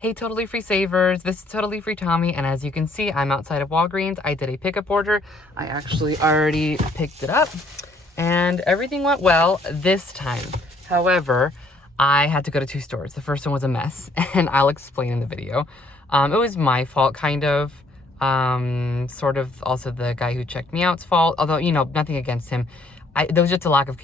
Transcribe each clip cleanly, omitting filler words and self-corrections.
Hey, Totally Free Savers, this is Totally Free Tommy, and as you can see, I'm outside of Walgreens. I did a pickup order. I actually already picked it up, and everything went well this time. However, I had to go to 2 stores. The first one was a mess, and I'll explain in the video. It was my fault, kind of. Sort of also the guy who checked me out's fault, although, you know, nothing against him. There was just a lack of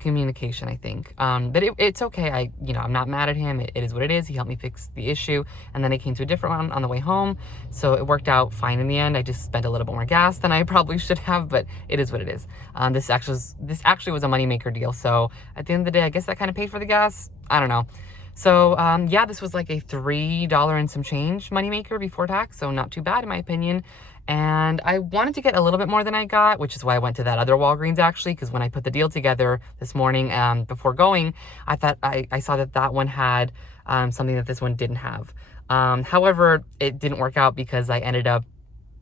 communication, I think. But it's okay. I'm not mad at him. It is what it is. He helped me fix the issue, and then I came to a different one on the way home, so it worked out fine in the end. I just spent a little bit more gas than I probably should have, but it is what it is. This actually was a moneymaker deal, so at the end of the day, I guess that kind of paid for the gas. I don't know. So, yeah, this was like a $3 and some change moneymaker before tax, so not too bad in my opinion. And I wanted to get a little bit more than I got, which is why I went to that other Walgreens actually, because when I put the deal together this morning before going, I thought I saw that one had something that this one didn't have. However, it didn't work out because I ended up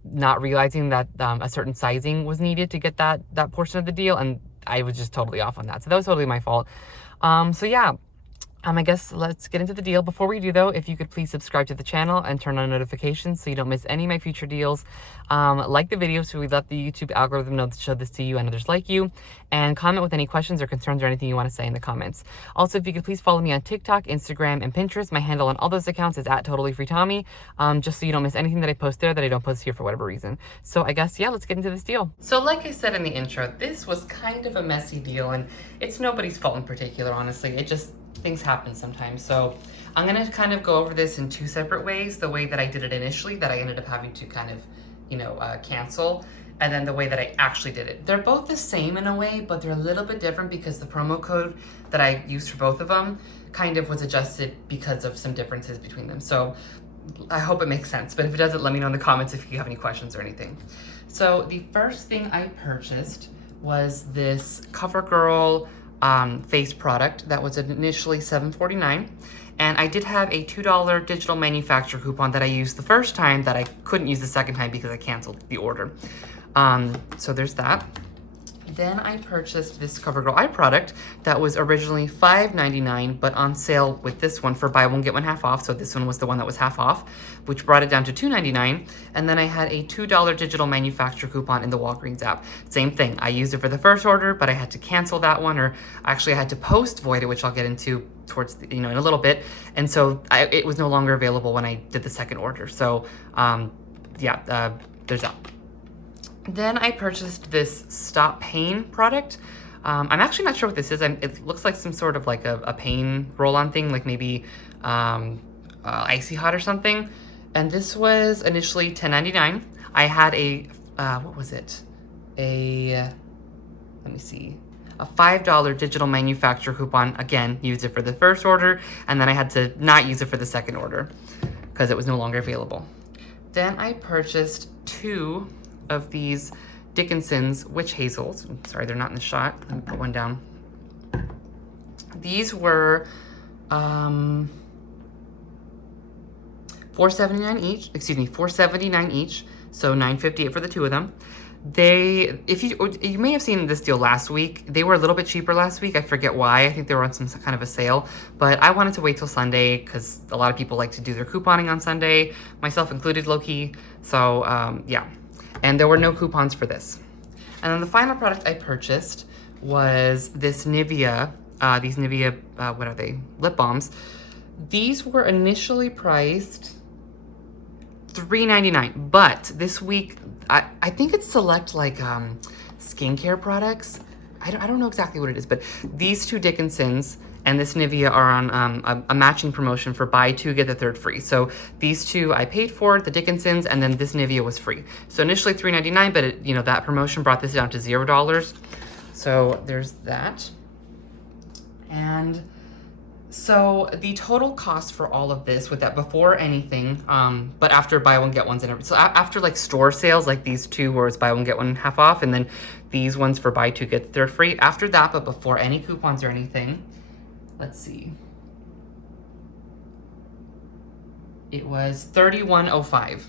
not realizing that a certain sizing was needed to get that portion of the deal, and I was just totally off on that. So that was totally my fault. So yeah. I guess let's get into the deal. Before we do though, if you could please subscribe to the channel and turn on notifications so you don't miss any of my future deals. Like the video so we let the YouTube algorithm know to show this to you and others like you. And comment with any questions or concerns or anything you want to say in the comments. Also, if you could please follow me on TikTok, Instagram, and Pinterest. My handle on all those accounts is @TotallyFreeTommy. Just so you don't miss anything that I post there that I don't post here for whatever reason. So I guess, yeah, let's get into this deal. So like I said in the intro, this was kind of a messy deal, and it's nobody's fault in particular, honestly. Things happen sometimes. So I'm going to kind of go over this in 2 separate ways. The way that I did it initially, that I ended up having to kind of, cancel, and then the way that I actually did it. They're both the same in a way, but they're a little bit different because the promo code that I used for both of them kind of was adjusted because of some differences between them. So I hope it makes sense, but if it doesn't, let me know in the comments if you have any questions or anything. So the first thing I purchased was this CoverGirl face product that was initially $7.49, and I did have a $2 digital manufacturer coupon that I used the first time that I couldn't use the second time because I canceled the order. So there's that. Then I purchased this CoverGirl eye product that was originally $5.99, but on sale with this one for buy one get one half off. So this one was the one that was half off, which brought it down to $2.99. And then I had a $2 digital manufacturer coupon in the Walgreens app. Same thing. I used it for the first order, but I had to cancel that one, or actually I had to post void it, which I'll get into towards the, in a little bit. And so it was no longer available when I did the second order. So there's that. Then I purchased this Stop Pain product. I'm actually not sure what this is. It looks like some sort of like a pain roll-on thing, like maybe Icy Hot or something. And this was initially $10.99. I had a, what was it? Let me see. A $5 digital manufacturer coupon. Again, used it for the first order, and then I had to not use it for the second order because it was no longer available. Then I purchased 2 of these Dickinson's Witch Hazels. Sorry, they're not in the shot. Let me put one down. These were $4.79 each. Excuse me, $4.79 each. So $9.58 for the 2 of them. You may have seen this deal last week. They were a little bit cheaper last week. I forget why. I think they were on some kind of a sale, but I wanted to wait till Sunday because a lot of people like to do their couponing on Sunday, myself included, low-key. So yeah. And there were no coupons for this. And then the final product I purchased was this Nivea, what are they? Lip balms. These were initially priced $3.99, but this week, I think it's select like skincare products. I don't know exactly what it is, but these 2 Dickinson's and this Nivea are on a matching promotion for buy 2, get the 3rd free. So these 2 I paid for, the Dickinson's, and then this Nivea was free. So initially $3.99, but that promotion brought this down to $0. So there's that. And so the total cost for all of this, with that before anything, but after buy one get ones and everything. So after like store sales, like these 2 where it's buy one get one half off, and then these ones for buy 2 get the 3rd free. After that, but before any coupons or anything, let's see. It was $31.05.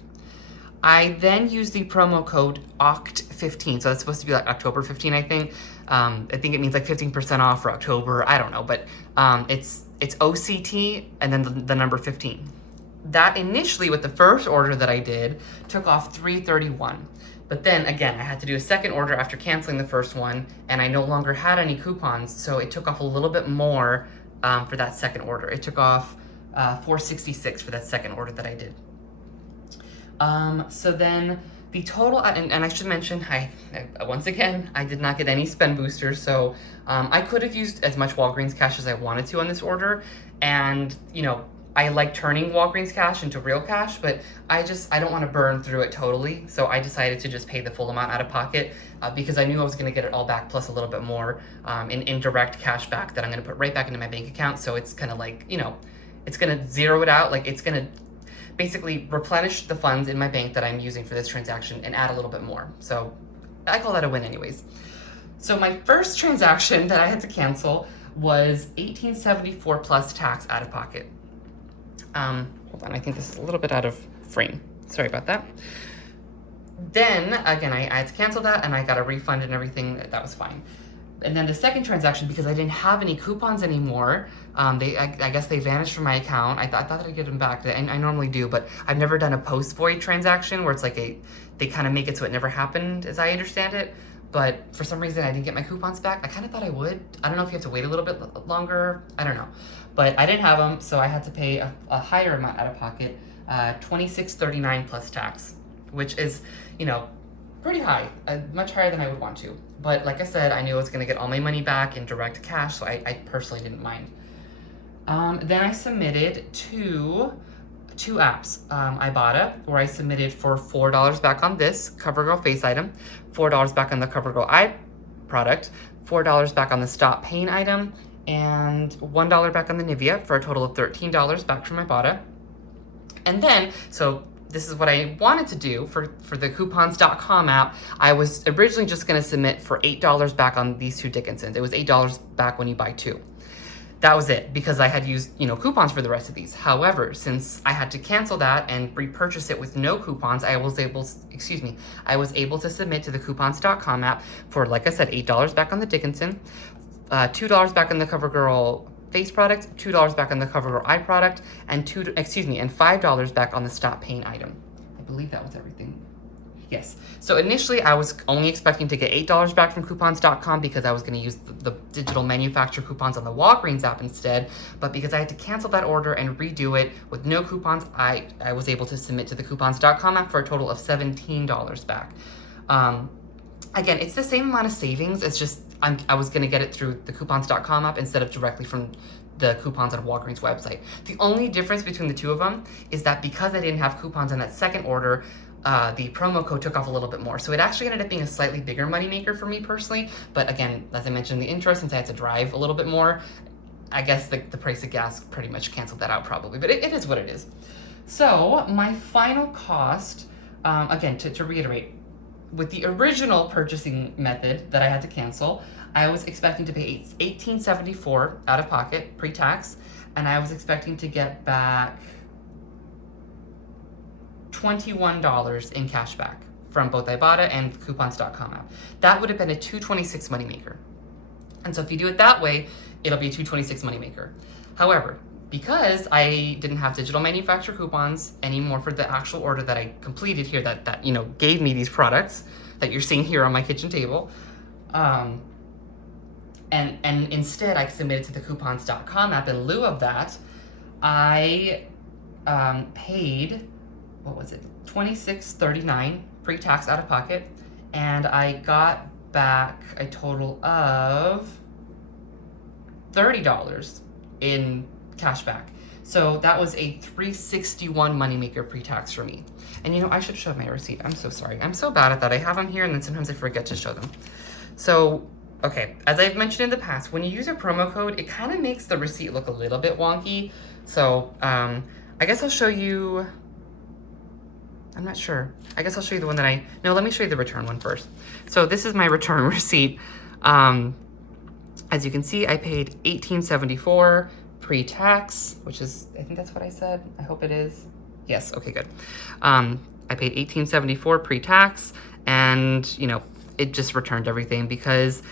I then used the promo code OCT15. So that's supposed to be like October 15, I think. I think it means like 15% off for October. I don't know, but it's it's OCT and then the number 15. That initially, with the first order that I did, took off $3.31. But then again, I had to do a second order after canceling the first one, and I no longer had any coupons, so it took off a little bit more for that second order. It took off $4.66 for that second order that I did. So then the total, and I should mention, once again, I did not get any spend boosters, so I could have used as much Walgreens cash as I wanted to on this order, and you know, I like turning Walgreens cash into real cash, but I don't want to burn through it totally, so I decided to just pay the full amount out of pocket because I knew I was going to get it all back plus a little bit more in indirect cash back that I'm going to put right back into my bank account, so it's kind of like, you know, it's going to zero it out, like it's going to basically replenish the funds in my bank that I'm using for this transaction and add a little bit more. So I call that a win anyways. So my first transaction that I had to cancel was $18.74 plus tax out of pocket. Hold on, I think this is a little bit out of frame. Sorry about that. Then again, I had to cancel that and I got a refund and everything. That was fine. And then the second transaction, because I didn't have any coupons anymore, I guess they vanished from my account. I thought I'd get them back. I normally do, but I've never done a post-void transaction where it's like they kind of make it so it never happened, as I understand it. But for some reason, I didn't get my coupons back. I kind of thought I would. I don't know if you have to wait a little bit longer. I don't know. But I didn't have them, so I had to pay a higher amount out of pocket, $26.39 plus tax, which is, you know, pretty high, much higher than I would want to. But like I said, I knew I was going to get all my money back in direct cash, so I personally didn't mind. Then I submitted two apps. Ibotta, where I submitted for $4 back on this CoverGirl face item, $4 back on the CoverGirl eye product, $4 back on the Stop Pain item, and $1 back on the Nivea for a total of $13 back from Ibotta. And then, so this is what I wanted to do for the coupons.com app. I was originally just going to submit for $8 back on these two Dickinsons. It was $8 back when you buy two. That was it, because I had used, you know, coupons for the rest of these. However, since I had to cancel that and repurchase it with no coupons, I was able to submit to the coupons.com app for, like I said, $8 back on the Dickinson, $2 back on the CoverGirl face product, $2 back on the CoverGirl eye product, and $5 back on the Stop Pain item. I believe that was everything. Yes. So initially, I was only expecting to get $8 back from coupons.com because I was going to use the digital manufacturer coupons on the Walgreens app instead. But because I had to cancel that order and redo it with no coupons, I was able to submit to the coupons.com app for a total of $17 back. Again, it's the same amount of savings. It's just I was going to get it through the coupons.com app instead of directly from the coupons on Walgreens website. The only difference between the two of them is that because I didn't have coupons on that second order, the promo code took off a little bit more. So it actually ended up being a slightly bigger moneymaker for me personally. But again, as I mentioned in the intro, since I had to drive a little bit more, I guess the price of gas pretty much canceled that out probably. But it is what it is. So my final cost, again, to reiterate, with the original purchasing method that I had to cancel, I was expecting to pay $18.74 out of pocket pre-tax, and I was expecting to get back $21 in cash back from both Ibotta and coupons.com app. That would have been a $226 moneymaker. And so if you do it that way, it'll be a $226 moneymaker. However, because I didn't have digital manufacturer coupons anymore for the actual order that I completed here that you know gave me these products that you're seeing here on my kitchen table, and instead I submitted to the coupons.com app. In lieu of that, I paid, what was it, $26.39 pre-tax out of pocket, and I got back a total of $30 in cash back. So that was a $361 moneymaker pre-tax for me. And you know, I should show my receipt. I'm so sorry. I'm so bad at that. I have them here and then sometimes I forget to show them. So, okay, as I've mentioned in the past, when you use a promo code, it kind of makes the receipt look a little bit wonky. So, I guess I'll show you, I'm not sure. I guess I'll show you the one that no, let me show you the return one first. So this is my return receipt. As you can see, I paid $18.74 pre-tax, which is, I think that's what I said. I hope it is. Yes, okay, good. I paid $18.74 pre-tax, and you know, it just returned everything because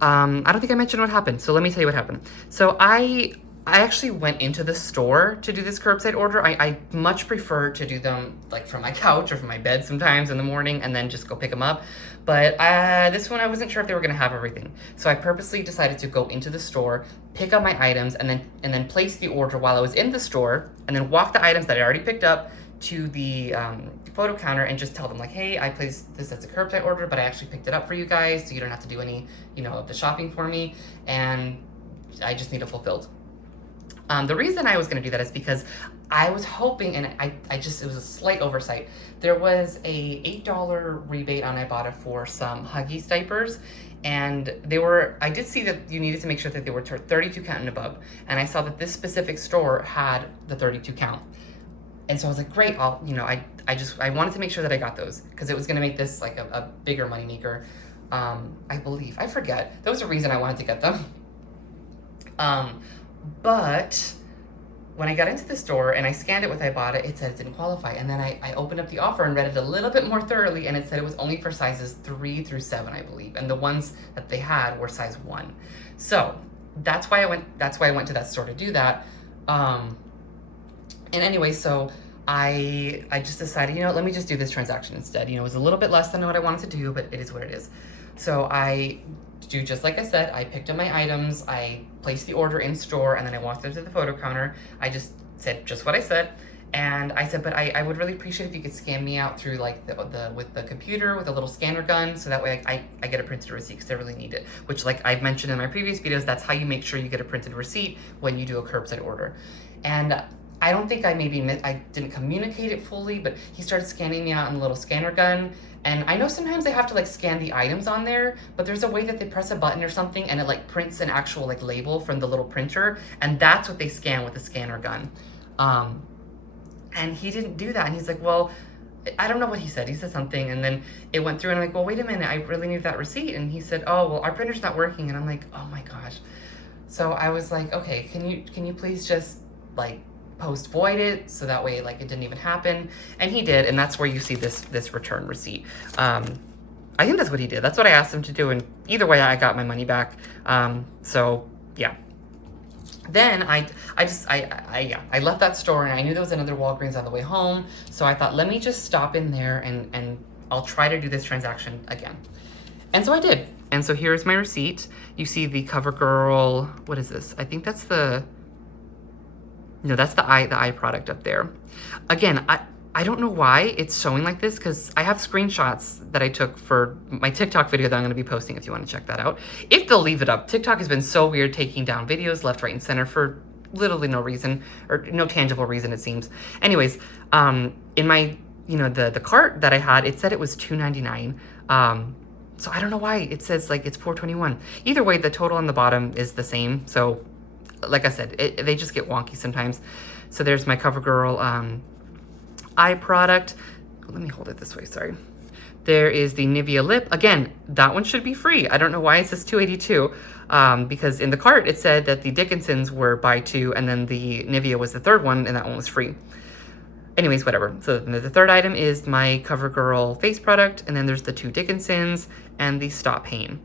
I don't think I mentioned what happened. So let me tell you what happened. So I I actually went into the store to do this curbside order. I much prefer to do them like from my couch or from my bed sometimes in the morning and then just go pick them up. But this one I wasn't sure if they were gonna have everything. So I purposely decided to go into the store, pick up my items, and then place the order while I was in the store, and then walk the items that I already picked up to the photo counter and just tell them like, hey, I placed this as a curbside order, but I actually picked it up for you guys, so you don't have to do any, of the shopping for me, and I just need it fulfilled. The reason I was going to do that is because I was hoping, and it was a slight oversight. There was a $8 rebate on Ibotta for some Huggies diapers, and I did see that you needed to make sure that they were 32 count and above, and I saw that this specific store had the 32 count. And so I was like, great, I wanted to make sure that I got those, because it was going to make this like a bigger moneymaker. I believe, I forget. There was a reason I wanted to get them. But when I got into the store and I scanned it with Ibotta, it said it didn't qualify. And then I opened up the offer and read it a little bit more thoroughly, and it said it was only for sizes 3 through 7, I believe. And the ones that they had were size 1. So that's why I went to that store to do that. And anyway, so I just decided, let me just do this transaction instead. It was a little bit less than what I wanted to do, but it is what it is. So I do just like I said. I picked up my items, I placed the order in store, and then I walked up to the photo counter. I just said just what I said, and I said, but I would really appreciate if you could scan me out through like with the computer with a little scanner gun, so that way I get a printed receipt, because I really need it. Which, like I've mentioned in my previous videos, that's how you make sure you get a printed receipt when you do a curbside order. And I don't think I didn't communicate it fully, but he started scanning me out in a little scanner gun. And I know sometimes they have to like scan the items on there, but there's a way that they press a button or something and it like prints an actual like label from the little printer, and that's what they scan with the scanner gun. And he didn't do that, and he's like, well, I don't know what he said. He said something, and then it went through, and I'm like, well, wait a minute, I really need that receipt. And he said, oh, well, our printer's not working. And I'm like, oh my gosh. So I was like, okay, can you please just like post void it, so that way like it didn't even happen. And he did, and that's where you see this return receipt. I think that's what he did. That's what I asked him to do, and either way I got my money back. So yeah. Then I left that store, and I knew there was another Walgreens on the way home, so I thought, let me just stop in there and I'll try to do this transaction again. And so I did. And so here's my receipt. You see the CoverGirl, what is this? I think that's that's the eye product up there. Again, I don't know why it's showing like this, because I have screenshots that I took for my TikTok video that I'm going to be posting if you want to check that out. If they'll leave it up. TikTok has been so weird, taking down videos left, right, and center for literally no reason, or no tangible reason, it seems. Anyways, in my, the cart that I had, it said it was $2.99. So I don't know why it says like it's $4.21. Either way, the total on the bottom is the same. So like I said, they just get wonky sometimes. So there's my CoverGirl eye product. Let me hold it this way, sorry. There is the Nivea lip. Again, that one should be free. I don't know why it says $2.82, because in the cart it said that the Dickinsons were buy 2, and then the Nivea was the third one, and that one was free. Anyways, whatever. So the third item is my CoverGirl face product, and then there's the 2 Dickinsons and the Stop Pain.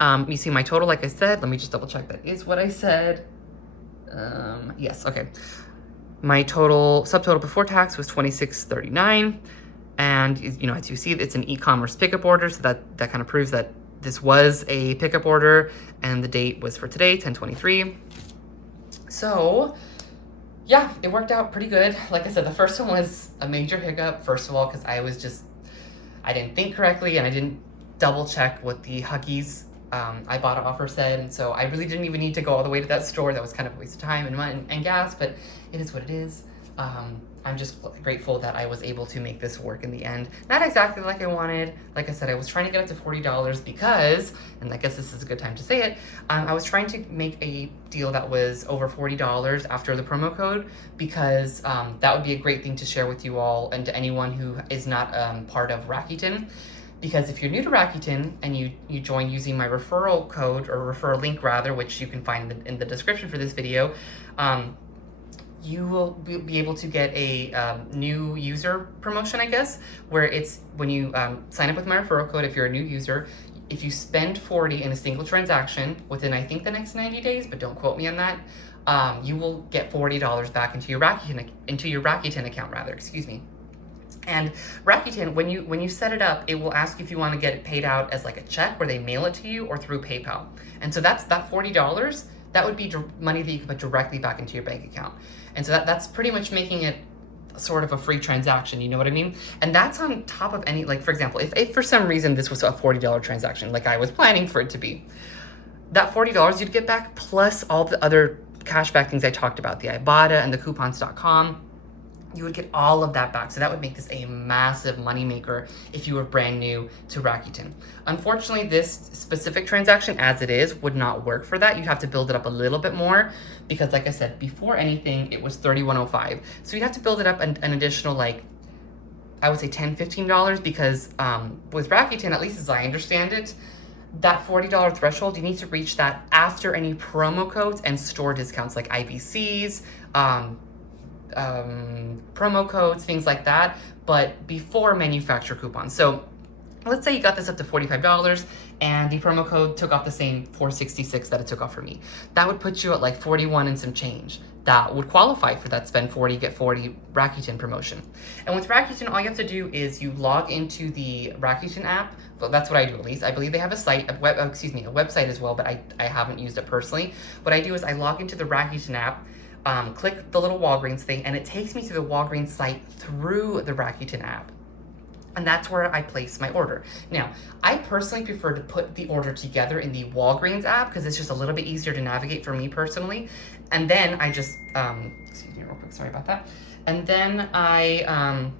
You see my total, like I said. Let me just double check that is what I said. Yes, okay. My subtotal before tax was $26.39. And, as you see, it's an e-commerce pickup order. So that kind of proves that this was a pickup order. And the date was for today, 10/23. So, yeah, it worked out pretty good. Like I said, the first one was a major hiccup. First of all, because I didn't think correctly, and I didn't double check what the Huggies Ibotta offer said, and so I really didn't even need to go all the way to that store. That was kind of a waste of time and money and gas, but it is what it is. I'm just grateful that I was able to make this work in the end. Not exactly like I wanted. Like I said, I was trying to get up to $40 because, and I guess this is a good time to say it, I was trying to make a deal that was over $40 after the promo code, because that would be a great thing to share with you all and to anyone who is not part of Rakuten. Because if you're new to Rakuten and you join using my referral code, or referral link rather, which you can find in the description for this video, you will be able to get a new user promotion, I guess, where it's when you sign up with my referral code, if you're a new user, if you spend 40 in a single transaction within, I think, the next 90 days, but don't quote me on that, you will get $40 back into your Rakuten account, rather, excuse me. And Rakuten, when you set it up, it will ask if you want to get it paid out as like a check where they mail it to you or through PayPal. And so that's that $40, that would be money that you can put directly back into your bank account. And so that's pretty much making it sort of a free transaction, you know what I mean? And that's on top of any, like, for example, if for some reason this was a $40 transaction, like I was planning for it to be, that $40 you'd get back plus all the other cashback things I talked about, the Ibotta and the coupons.com. You would get all of that back. So that would make this a massive moneymaker if you were brand new to Rakuten. Unfortunately, this specific transaction as it is would not work for that. You'd have to build it up a little bit more because, like I said, before anything, it was $31.05. So you'd have to build it up an additional, like, I would say $10, $15 because with Rakuten, at least as I understand it, that $40 threshold, you need to reach that after any promo codes and store discounts like IBCs, promo codes, things like that, but before manufacturer coupons. So let's say you got this up to $45 and the promo code took off the same $466 that it took off for me. That would put you at like 41 and some change. That would qualify for that spend 40, get 40 Rakuten promotion. And with Rakuten, all you have to do is you log into the Rakuten app. Well, that's what I do, at least. I believe they have a site, a website as well, but I haven't used it personally. What I do is I log into the Rakuten app, click the little Walgreens thing, and it takes me to the Walgreens site through the Rakuten app. And that's where I place my order. Now, I personally prefer to put the order together in the Walgreens app because it's just a little bit easier to navigate for me personally. And then I just, excuse me real quick, sorry about that. And then I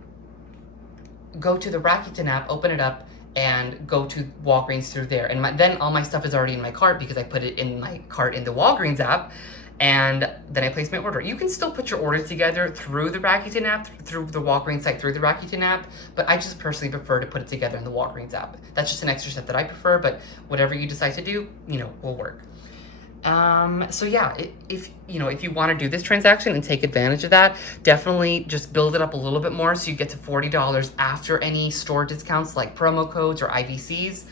go to the Rakuten app, open it up, and go to Walgreens through there. And then all my stuff is already in my cart because I put it in my cart in the Walgreens app. And then I place my order. You can still put your order together through the Rakuten app, through the Walgreens site, through the Rakuten app, but I just personally prefer to put it together in the Walgreens app. That's just an extra step that I prefer, but whatever you decide to do, will work. So yeah, if you want to do this transaction and take advantage of that, definitely just build it up a little bit more so you get to $40 after any store discounts like promo codes or IBCs.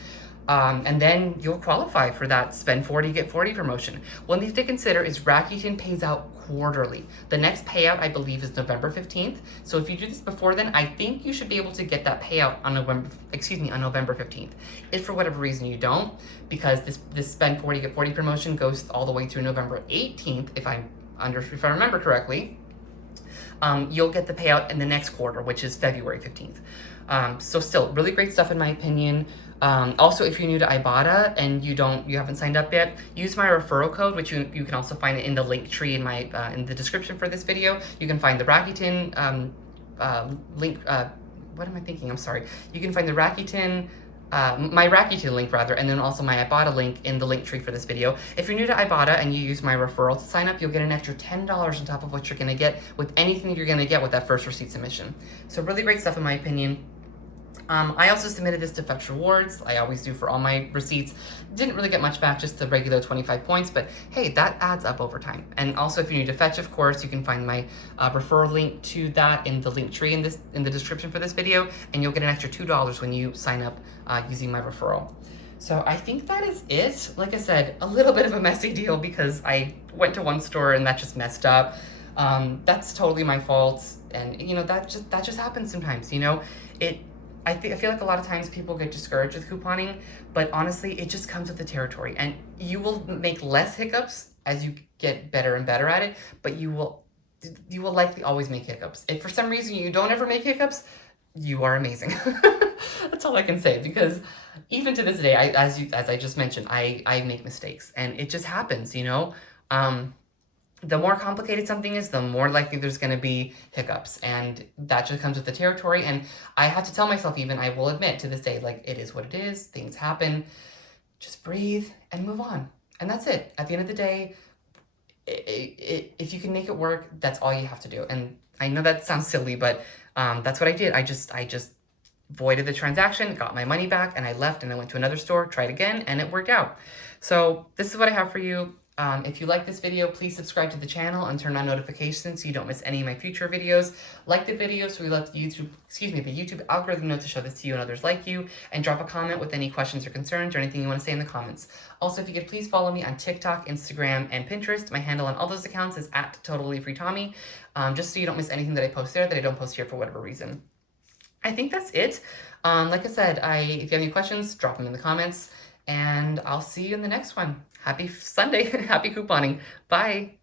And then you'll qualify for that spend 40, get 40 promotion. One thing to consider is Rakuten pays out quarterly. The next payout, I believe, is November 15th. So if you do this before then, I think you should be able to get that payout on November 15th. If for whatever reason you don't, because this spend 40, get 40 promotion goes all the way through November 18th, if I remember correctly, you'll get the payout in the next quarter, which is February 15th. So still, really great stuff in my opinion. Also, if you're new to Ibotta and you haven't signed up yet, use my referral code, which you can also find it in the link tree in my in the description for this video. You can find the Rakuten link. What am I thinking? I'm sorry. You can find the Rakuten. My Rakuten link rather, and then also my Ibotta link in the link tree for this video. If you're new to Ibotta and you use my referral to sign up, you'll get an extra $10 on top of what you're gonna get with anything that you're gonna get with that first receipt submission. So really great stuff in my opinion. I also submitted this to Fetch Rewards. I always do for all my receipts. Didn't really get much back, just the regular 25 points, but hey, that adds up over time. And also if you're new to Fetch, of course, you can find my referral link to that in the link tree in the description for this video, and you'll get an extra $2 when you sign up using my referral. So I think that is it. Like I said, a little bit of a messy deal because I went to one store and that just messed up. That's totally my fault. And that just happens sometimes, I feel like a lot of times people get discouraged with couponing, but honestly, it just comes with the territory. And you will make less hiccups as you get better and better at it, but you will likely always make hiccups. If for some reason you don't ever make hiccups, you are amazing. That's all I can say, because even to this day, as I just mentioned, I make mistakes, and it just happens, The more complicated something is, the more likely there's going to be hiccups, and that just comes with the territory. And I have to tell myself, even, I will admit to this day, like, it is what it is. Things happen. Just breathe and move on. And that's it. At the end of the day, if you can make it work, that's all you have to do. And I know that sounds silly, but that's what I did. I just voided the transaction, got my money back, and I left and I went to another store, tried again, and it worked out. So this is what I have for you. If you like this video, please subscribe to the channel and turn on notifications so you don't miss any of my future videos. Like the video so we let the YouTube algorithm know to show this to you and others like you, and drop a comment with any questions or concerns or anything you want to say in the comments. Also, if you could please follow me on TikTok, Instagram, and Pinterest. My handle on all those accounts is @TotallyFreeTommy, just so you don't miss anything that I post there that I don't post here for whatever reason. I think that's it. Like I said, if you have any questions, drop them in the comments, and I'll see you in the next one. Happy Sunday. Happy couponing. Bye.